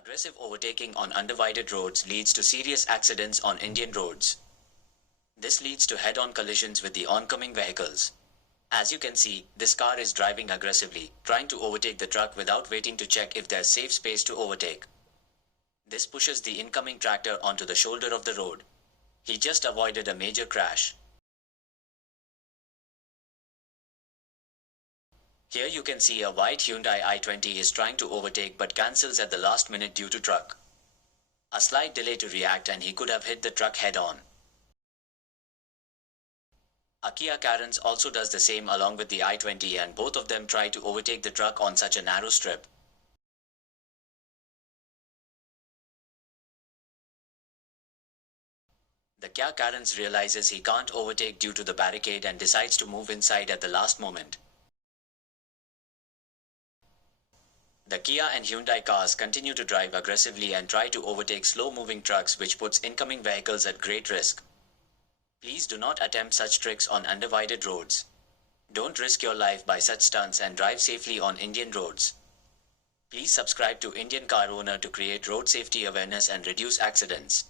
Aggressive overtaking on undivided roads leads to serious accidents on Indian roads. This leads to head-on collisions with the oncoming vehicles. As you can see, this car is driving aggressively, trying to overtake the truck without waiting to check if there's safe space to overtake. This pushes the incoming tractor onto the shoulder of the road. He just avoided a major crash. Here you can see a white Hyundai i20 is trying to overtake but cancels at the last minute due to truck. A slight delay to react and he could have hit the truck head-on. A Kia Carens also does the same along with the i20 and both of them try to overtake the truck on such a narrow strip. The Kia Carens realizes he can't overtake due to the barricade and decides to move inside at the last moment. The Kia and Hyundai cars continue to drive aggressively and try to overtake slow-moving trucks, which puts incoming vehicles at great risk. Please do not attempt such tricks on undivided roads. Don't risk your life by such stunts and drive safely on Indian roads. Please subscribe to Indian Car Owner to create road safety awareness and reduce accidents.